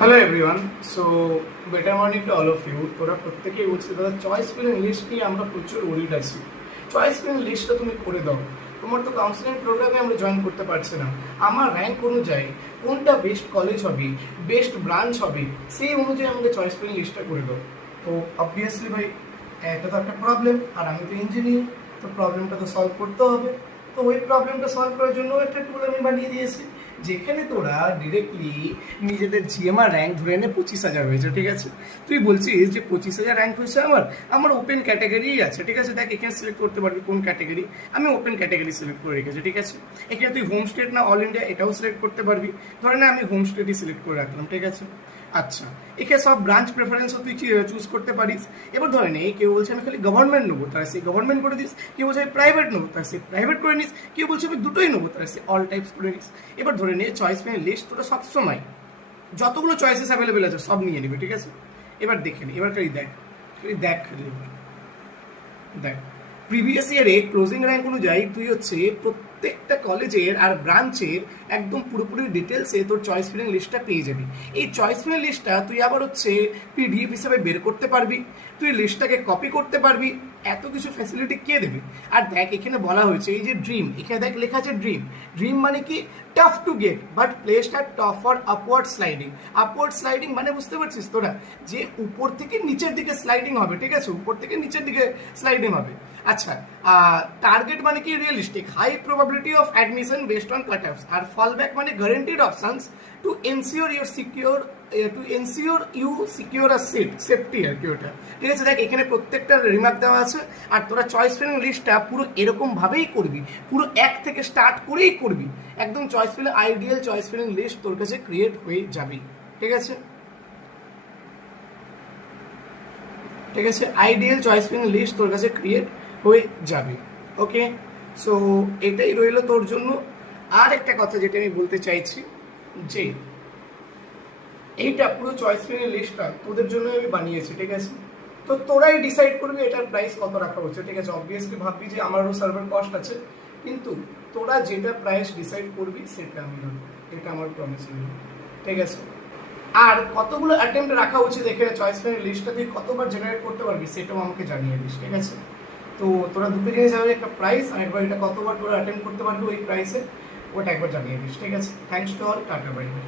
Hello everyone. So better morning to all of you. তোরা প্রত্যেকেই বলছি দাদা চয়েস ফিলিং লিস্ট নিয়ে আমরা প্রচুর ওরিড আছি। চয়েস ফিলিং লিস্টটা তুমি করে দাও। তোমার তো কাউন্সিলিং প্রোগ্রামে আমরা জয়েন করতে পারছি না। আমার র্যাঙ্ক অনুযায়ী কোনটা বেস্ট কলেজ হবে, বেস্ট ব্রাঞ্চ হবে, সেই অনুযায়ী আমাকে চয়েস ফিলিং লিস্টটা করে দাও। তো অবভিয়াসলি ভাই এটা তো একটা প্রবলেম, আর আমি তো ইঞ্জিনিয়ার, তো প্রবলেমটা তো সলভ করতে হবে। তো ওই প্রবলেমটা সলভ করার জন্য একটা টুল আমি বানিয়ে দিয়েছি, যেখানে তোরা ডিরেক্টলি নিজেদের জিএমআর র্যাঙ্ক ধরে এনে 25,000 হয়েছে। ঠিক আছে, তুই বলছিস যে 25,000 র্যাঙ্ক হয়েছে, আমার ওপেন ক্যাটাগরি আছে। ঠিক আছে, দেখ এখানে সিলেক্ট করতে পারবি কোন ক্যাটাগরি। আমি ওপেন ক্যাটাগরি সিলেক্ট করে রেখেছি। ঠিক আছে, এখানে তুই হোম স্টেট না অল ইন্ডিয়া এটাও সিলেক্ট করতে পারবি। ধরে না আমি হোম স্টেটই সিলেক্ট করে রাখলাম। ঠিক আছে, আচ্ছা এখানে সব ব্রাঞ্চ প্রেফারেন্সও তুই চুজ করতে পারিস। এবার ধরে নে কেউ বলছে আমি খালি গভর্নমেন্ট নেবো, তারা সে গভর্নমেন্ট করে দিস। কেউ বলছে আমি প্রাইভেট নেবো, তারা সে প্রাইভেট করে নিস। কেউ বলছে আমি দুটোই নেবো, তারা সে অল টাইপস করে নিস। এবার ধরে নে চয়েস ফিলিং লিস্ট তোরা সবসময় যতগুলো চয়েসেস অ্যাভেলেবেল আছে সব নিয়ে নিবে। ঠিক আছে, এবার দেখে নি, এবার খালি দেখ, দেখ প্রিভিয়াস ইয়ারে ক্লোজিং র্যাঙ্ক অনুযায়ী তুই হচ্ছে প্রত্যেকটা কলেজের আর ব্রাঞ্চের একদম পুরোপুরি ডিটেলসে তোর চয়েস ফিলিং লিস্টটা পেয়ে যাবি। এই চয়েস ফিলিং লিস্টটা তুই আবার হচ্ছে পিডিএফ হিসাবে বের করতে পারবি, তুই লিস্টটাকে কপি করতে পারবি। এত কিছু ফ্যাসিলিটি কে দেবে? আর দেখ এখানে বলা হয়েছে এই যে ড্রিম, এখানে দেখ লেখা আছে ড্রিম। ড্রিম মানে কি? Tough to get but placed at top for upward sliding. Upward sliding মানে বুঝতে পারছিস তোরা, যে উপর থেকে নিচের দিকে স্লাইডিং হবে। ঠিক আছে, উপর থেকে নিচের দিকে স্লাইডিং হবে। আচ্ছা, টার্গেট মানে কি? Realistic, high probability of admission based on cut offs. আর ফল ব্যাক মানে guaranteed options to ensure you secure a seat, safety আর কি ওটা। ঠিক আছে, দেখ এখানে প্রত্যেকটা রিমার্ক দেওয়া আছে। আর তোরা চয়েস ফিলিং লিস্টটা পুরো এরকম ভাবেই করবি, পুরো এক থেকে স্টার্ট করেই করবি। একদম choice filling ideal choice filling list তোর কাছে ক্রিয়েট হয়ে যাবে। ঠিক আছে, ঠিক আছে, আইডিয়াল চয়েস ফিলিং লিস্ট তোর কাছে ক্রিয়েট হয়ে যাবে। ওকে, সো এটাই রইল তোর জন্য। আর একটা কথা যেটা আমি বলতে চাইছি, যে এইটা পুরো চয়েস ফিলিং লিস্টটা তোদের জন্য আমি বানিয়েছি। ঠিক আছে, তো তোরাই ডিসাইড করবি এটার প্রাইস কত রাখা হচ্ছে। ঠিক আছে, অবভিয়াসলি ভাববি যে আমারও সার্ভার কস্ট আছে, কিন্তু তোরা যেটা প্রাইস ডিসাইড করবি সেটা আমি রাখবো, এটা আমার প্রমিস। ঠিক আছে, আর কতগুলো অ্যাটেম্প্ট রাখা উচিত এখানে চয়েস ফিলিং লিস্টটা তুই কতবার জেনারেট করতে পারবি সেটাও আমাকে জানিয়ে দিস। ঠিক আছে, তো তোরা দুটো জিনিস যাবে, একটা প্রাইস আর একবার এটা কতবার তোরা অ্যাটেম্প্ট করতে পারবি ওই প্রাইসে, ওটা একবার জানিয়ে দিস। ঠিক আছে, thanks to all, tata bye bye.